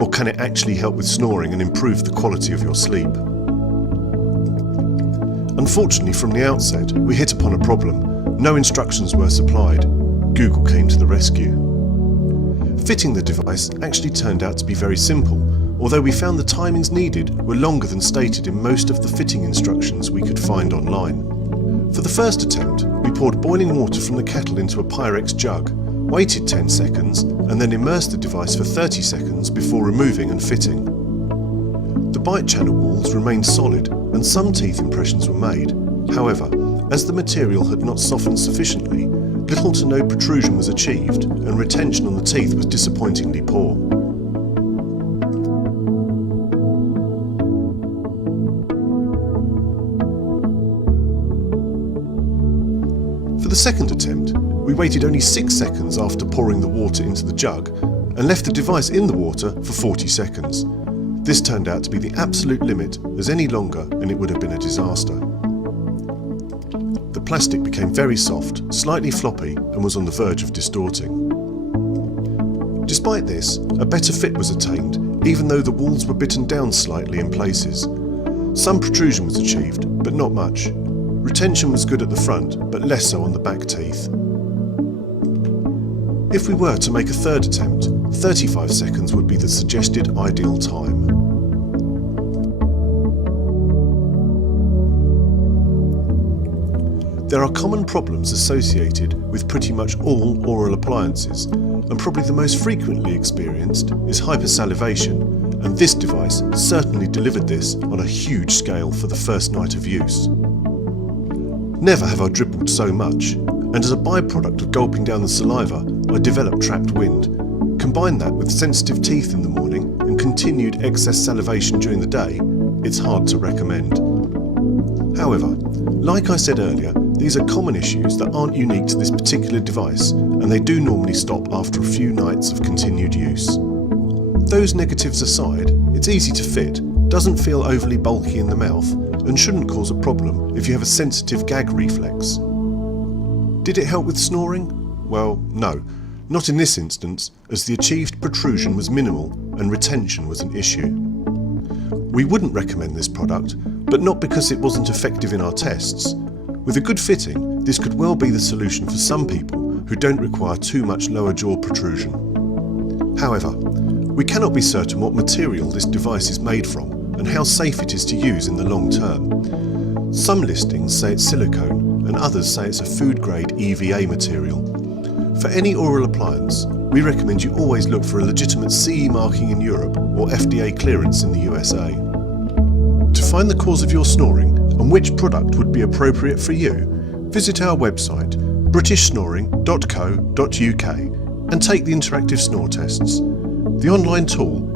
Or can it actually help with snoring and improve the quality of your sleep? Unfortunately, from the outset, we hit upon a problem. No instructions were supplied. Google came to the rescue. Fitting the device actually turned out to be very simple, although we found the timings needed were longer than stated in most of the fitting instructions we could find online. For the first attempt, we poured boiling water from the kettle into a Pyrex jug, waited 10 seconds, and then immersed the device for 30 seconds before removing and fitting. The bite channel walls remained solid and some teeth impressions were made. However, as the material had not softened sufficiently, little to no protrusion was achieved and retention on the teeth was disappointingly poor. For the second attempt, we waited only 6 seconds after pouring the water into the jug and left the device in the water for 40 seconds. This turned out to be the absolute limit, as any longer and it would have been a disaster. The plastic became very soft, slightly floppy and was on the verge of distorting. Despite this, a better fit was attained, even though the walls were bitten down slightly in places. Some protrusion was achieved, but not much. Retention was good at the front, but less so on the back teeth. If we were to make a third attempt, 35 seconds would be the suggested ideal time. There are common problems associated with pretty much all oral appliances, and probably the most frequently experienced is hypersalivation, and this device certainly delivered this on a huge scale for the first night of use. Never have I dribbled so much, and as a byproduct of gulping down the saliva, I developed trapped wind. Combine that with sensitive teeth in the morning and continued excess salivation during the day, it's hard to recommend. However, like I said earlier, these are common issues that aren't unique to this particular device, and they do normally stop after a few nights of continued use. Those negatives aside, it's easy to fit, doesn't feel overly bulky in the mouth, and shouldn't cause a problem if you have a sensitive gag reflex. Did it help with snoring? Well, no, not in this instance, as the achieved protrusion was minimal and retention was an issue. We wouldn't recommend this product, but not because it wasn't effective in our tests. With a good fitting, this could well be the solution for some people who don't require too much lower jaw protrusion. However, we cannot be certain what material this device is made from and how safe it is to use in the long term. Some listings say it's silicone and others say it's a food-grade EVA material. For any oral appliance, we recommend you always look for a legitimate CE marking in Europe or FDA clearance in the USA. To find the cause of your snoring and which product would be appropriate for you, visit our website britishsnoring.co.uk and take the interactive snore tests. The online tool